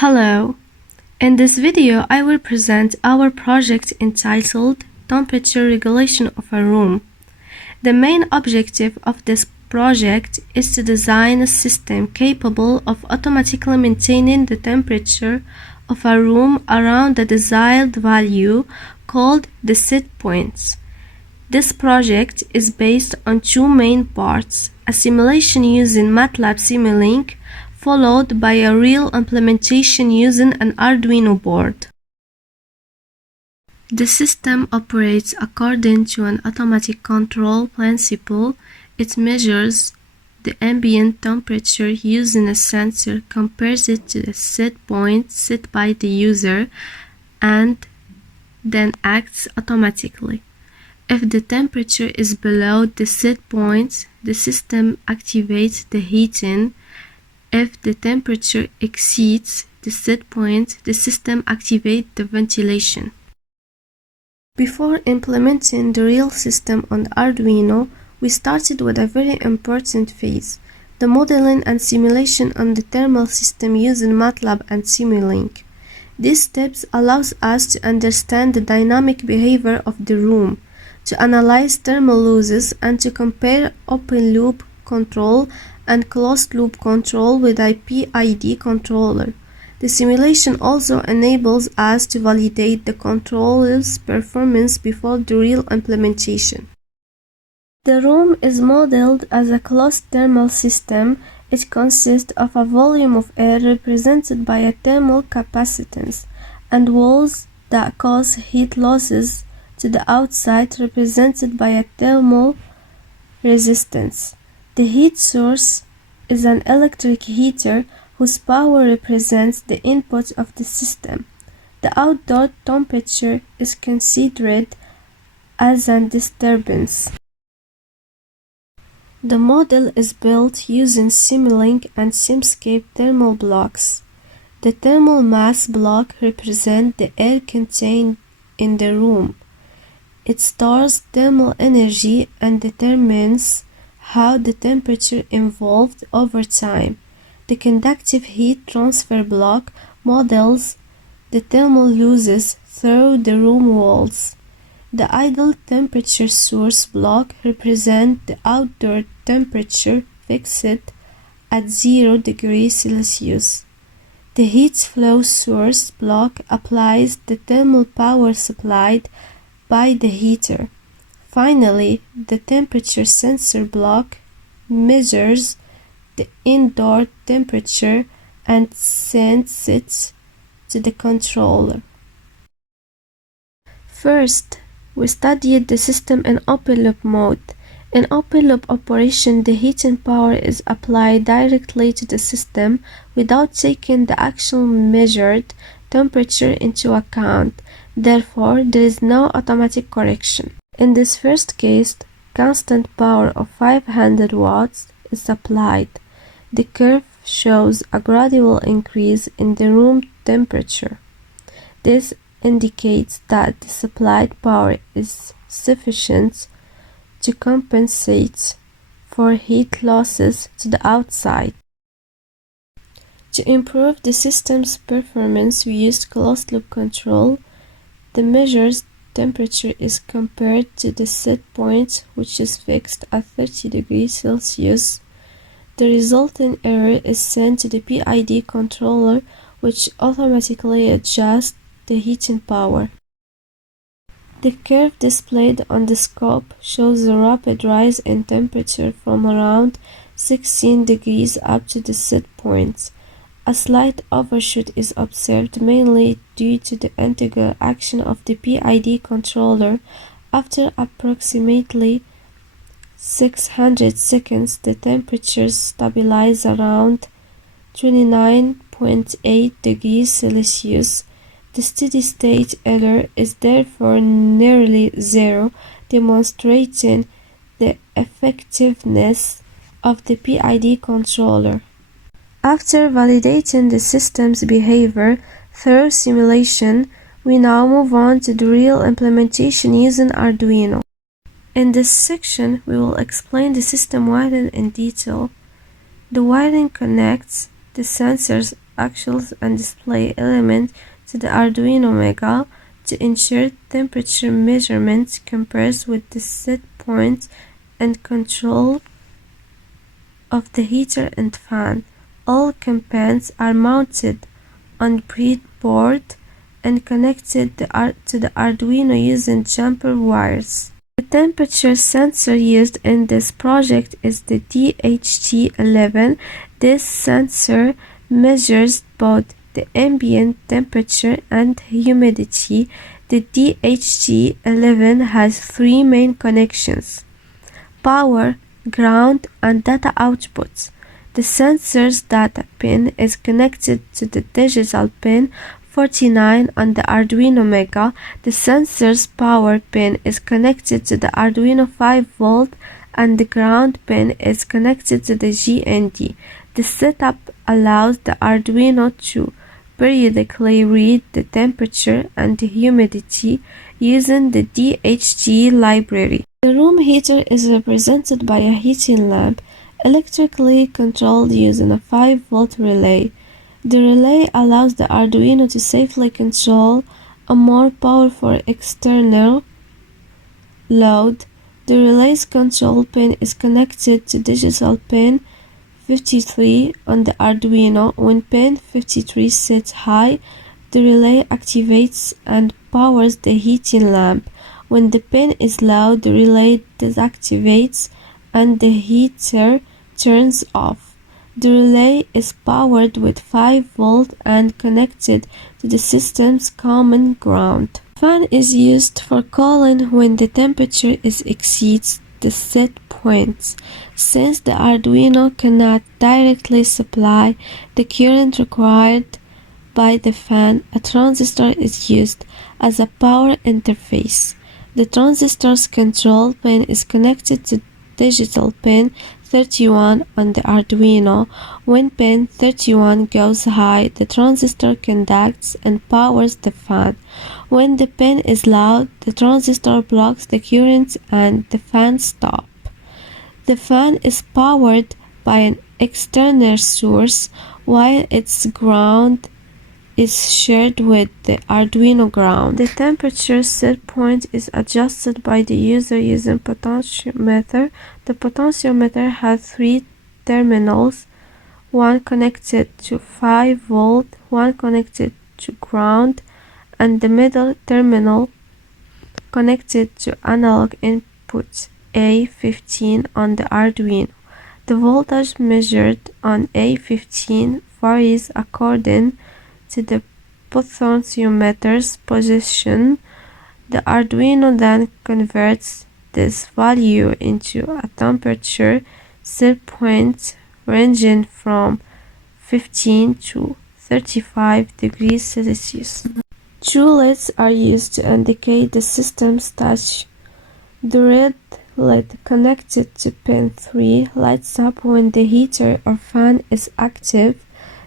Hello! In this video, I will present our project entitled Temperature Regulation of a Room. The main objective of this project is to design a system capable of automatically maintaining the temperature of a room around the desired value called the set points. This project is based on two main parts: a simulation using MATLAB Simulink, followed by a real implementation using an Arduino board. The system operates according to an automatic control principle. It measures the ambient temperature using a sensor, compares it to the set point set by the user, and then acts automatically. If the temperature is below the set point, the system activates the heating. If the temperature exceeds the set point, the system activates the ventilation. Before implementing the real system on the Arduino, we started with a very important phase: the modeling and simulation on the thermal system using MATLAB and Simulink. These steps allows us to understand the dynamic behavior of the room, to analyze thermal losses, and to compare open-loop control and closed-loop control with a PID controller. The simulation also enables us to validate the controller's performance before the real implementation. The room is modeled as a closed thermal system. It consists of a volume of air represented by a thermal capacitance, and walls that cause heat losses to the outside represented by a thermal resistance. The heat source is an electric heater whose power represents the input of the system. The outdoor temperature is considered as a disturbance. The model is built using Simulink and Simscape thermal blocks. The thermal mass block represents the air contained in the room. It stores thermal energy and determines how the temperature evolved over time. The conductive heat transfer block models the thermal losses through the room walls. The idle temperature source block represents the outdoor temperature fixed at 0 degrees Celsius. The heat flow source block applies the thermal power supplied by the heater. Finally, the temperature sensor block measures the indoor temperature and sends it to the controller. First, we studied the system in open-loop mode. In open-loop operation, the heating power is applied directly to the system without taking the actual measured temperature into account. Therefore, there is no automatic correction. In this first case, constant power of 500 watts is applied. The curve shows a gradual increase in the room temperature. This indicates that the supplied power is sufficient to compensate for heat losses to the outside. To improve the system's performance, we used closed-loop control. The measured temperature is compared to the set point, which is fixed at 30 degrees Celsius. The resulting error is sent to the PID controller, which automatically adjusts the heating power. The curve displayed on the scope shows a rapid rise in temperature from around 16 degrees up to the set point. A slight overshoot is observed mainly due to the integral action of the PID controller. After approximately 600 seconds, the temperatures stabilize around 29.8 degrees Celsius. The steady-state error is therefore nearly zero, demonstrating the effectiveness of the PID controller. After validating the system's behavior through simulation, we now move on to the real implementation using Arduino. In this section, we will explain the system wiring in detail. The wiring connects the sensors actuals and display element to the Arduino Mega to ensure temperature measurements compares with the set points and control of the heater and fan. All components are mounted on breadboard and connected to the Arduino using jumper wires. The temperature sensor used in this project is the DHT11. This sensor measures both the ambient temperature and humidity. The DHT11 has three main connections: power, ground, and data outputs. The sensor's data pin is connected to the digital pin 49 on the Arduino Mega. The sensor's power pin is connected to the Arduino 5V and the ground pin is connected to the GND. The setup allows the Arduino to periodically read the temperature and humidity using the DHT library. The room heater is represented by a heating lamp, electrically controlled using a 5V relay. The relay allows the Arduino to safely control a more powerful external load. The relay's control pin is connected to digital pin 53 on the Arduino. When pin 53 sets high, the relay activates and powers the heating lamp. When the pin is low, the relay deactivates and the heater turns off. The relay is powered with 5V and connected to the system's common ground. The fan is used for cooling when the temperature exceeds the set points. Since the Arduino cannot directly supply the current required by the fan, a transistor is used as a power interface. The transistor's control pin is connected to digital pin 31 on the Arduino. When pin 31 goes high, the transistor conducts and powers the fan. When the pin is low, the transistor blocks the current and the fan stops. The fan is powered by an external source, while its ground is shared with the Arduino ground. The temperature set point is adjusted by the user using potentiometer. The potentiometer has three terminals, one connected to 5V, one connected to ground, and the middle terminal connected to analog input A15 on the Arduino. The voltage measured on A15 varies according to the potentiometer's position. The Arduino then converts this value into a temperature set point ranging from 15 to 35 degrees Celsius. Two LEDs are used to indicate the system stage. The red LED connected to pin 3 lights up when the heater or fan is active.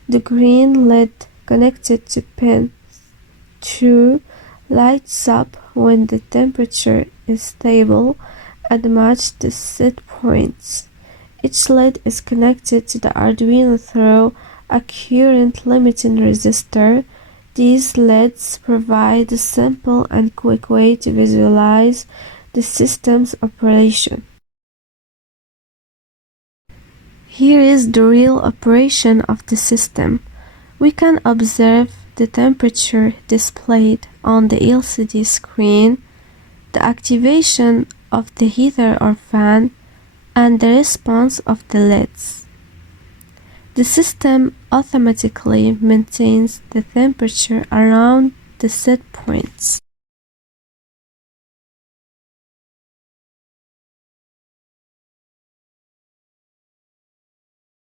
The green LED connected to pin 2 lights up when the temperature is stable and matches the set points. Each LED is connected to the Arduino through a current limiting resistor. These LEDs provide a simple and quick way to visualize the system's operation. Here is the real operation of the system. We can observe the temperature displayed on the LCD screen, the activation of the heater or fan, and the response of the LEDs. The system automatically maintains the temperature around the set points.